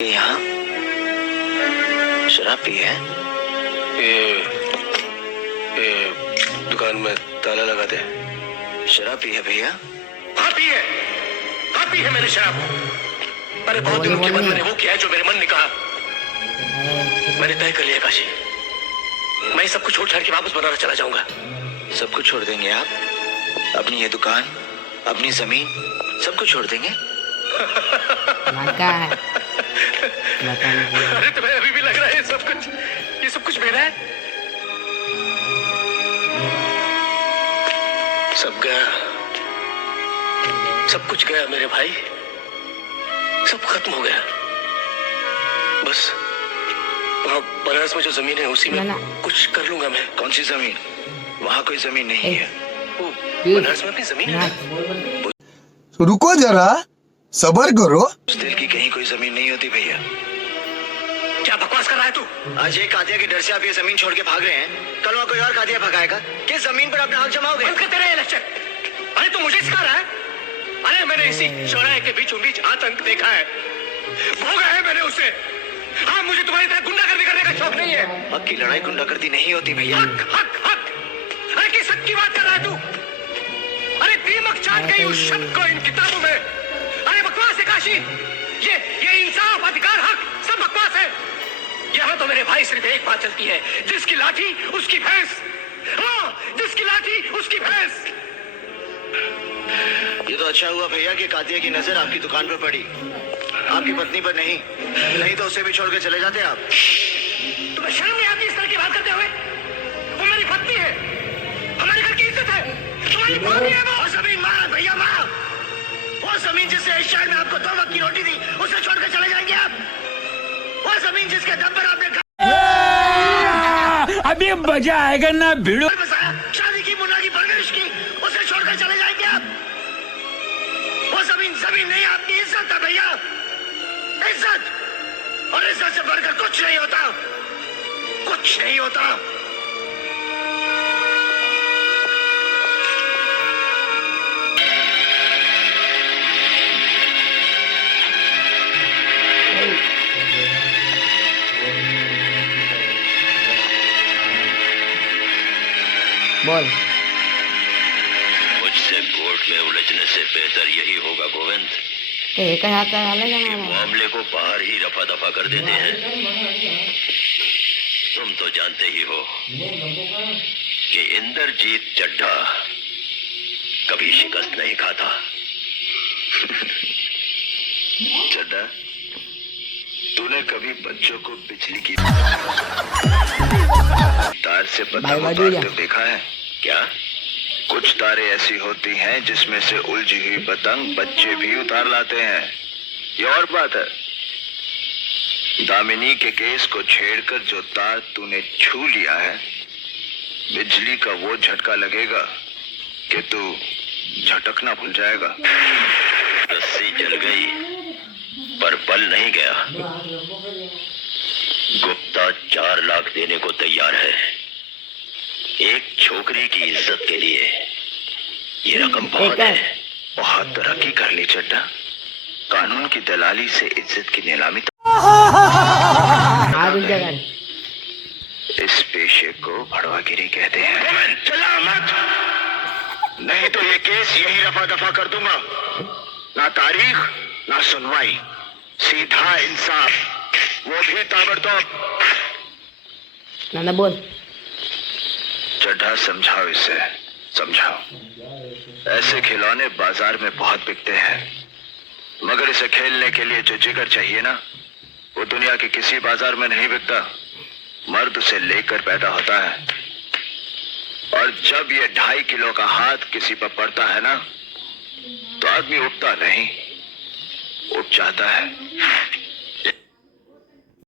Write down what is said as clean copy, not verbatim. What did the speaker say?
यहाँ शराब पी है? ये दुकान में ताला लगा दे। शराब पी है भैया? हाँ पी है, हाँ पी है मैंने शराब। अरे बहुत दिनों के बाद मैंने वो किया है जो मेरे मन ने कहा। मैंने तय कर लिया काशी, मैं सब कुछ छोड़ छाड़ के वापस बनारस चला जाऊंगा। सब कुछ छोड़ देंगे आप? अपनी ये दुकान, अपनी जमीन, सब कुछ छोड़ देंगे? अरे तुम्हें अभी भी लग रहा है ये सब कुछ मेरा है? सब गया, सब कुछ गया मेरे भाई, सब खत्म हो गया। बस वहाँ बनारस में जो जमीन है उसी में कुछ कर लूंगा मैं। कौन सी जमीन? वहाँ कोई जमीन नहीं है। वो बनारस में अपनी जमीन है। रुको जरा, सबर करो। उस दिल की कहीं कोई जमीन नहीं होती भैया। क्या बकवास कर रहा है तू? आज एक कादिया के डर से आप ये जमीन छोड़ के भाग रहे हैं, कल वहाँ कोई और कादिया भगाएगा। किस जमीन पर अपना हक जमाओगे? बंद करते रहे इलेक्शन। अरे तू मुझे सिखा रहा है? अरे मैंने इसी चौराहे के बीचों बीच आतंक देखा है, भोगा है मैंने उसे। हाँ, मुझे तुम्हारी तरह गुंडागर्दी करने का शौक नहीं है। हक की लड़ाई गुंडागर्दी नहीं होती भैया। हक हक हक, अरे किस हक की बात कर रहा है तू? अरे दीमक चाट गई उस शब्द को इन किताबों में। अरे बकवास है काशी, ये इंसाफ, अधिकार, हक सब बकवास है। यहाँ तो मेरे भाई सिर्फ एक बात चलती है, जिसकी लाठी उसकी भैंस। हाँ, जिसकी लाठी उसकी भैंस। ये तो अच्छा हुआ भैया कि कादिया की नजर आपकी दुकान पर पड़ी, आपकी पत्नी पर नहीं तो उसे भी छोड़ के चले जाते आप। तुम्हें शर्म नहीं आती इस तरह की बात करते हुए? वो मेरी पत्नी है, हमारे घर की इज्जत है, तुम्हारी भाभी है वो। जमीन मार भैया मार, वो जमीन जिससे इस शहर में आपको 2 वक्त की रोटी दी, उसे छोड़कर चले जाएंगे आप? वो जमीन जिसके दम पर आपने अभी मजा आएगा ना भिड़ो। शादी की, मुन्ना की, परवरिश की, उसे छोड़कर चले जाएंगे आप? वो जमीन नहीं, आपकी इज्जत है भैया, इज्जत। और इज्जत से बढ़कर कुछ नहीं होता, कुछ नहीं होता। बोल। मुझसे कोर्ट में उलझने से बेहतर यही होगा गोविंद, एक हाथ अलग मामले को बाहर ही रफा दफा कर देते हैं। तुम तो जानते ही हो कि इंद्रजीत चड्ढा कभी शिकस्त नहीं खाता। चड्ढा, तूने कभी बच्चों को बिजली की तार से पतंग उतारते देखा है क्या? कुछ तारे ऐसी होती हैं जिसमें से उलझी हुई पतंग बच्चे भी उतार लाते हैं। ये और बात है, दामिनी के केस को छेड़कर जो तार तूने छू लिया है, बिजली का वो झटका लगेगा कि तू झटकना भूल जाएगा। रस्सी जल गई पर बल नहीं गया। गुप्ता 4 लाख देने को तैयार है एक छोकरी की इज्जत के लिए। ये रकम बहुत है। बहुत तरक्की कर ली चड्ढा, कानून की दलाली से इज्जत की नीलामी। इस पेशे को भड़वागिरी कहते हैं। चला मत, नहीं तो ये केस यही रफा दफा कर दूंगा। ना तारीख ना सुनवाई, सीधा इंसाफ, वो भी ताबड़तोड़। ना बोल। चड्ढा समझाओ इसे, समझाओ। ऐसे खिलौने बाजार में बहुत बिकते हैं, मगर इसे खेलने के लिए जो जिगर चाहिए ना, वो दुनिया के किसी बाजार में नहीं बिकता। मर्द उसे लेकर पैदा होता है, और जब ये 2.5 किलो का हाथ किसी पर पड़ता है ना, तो आदमी उठता नहीं, उठ जाता है।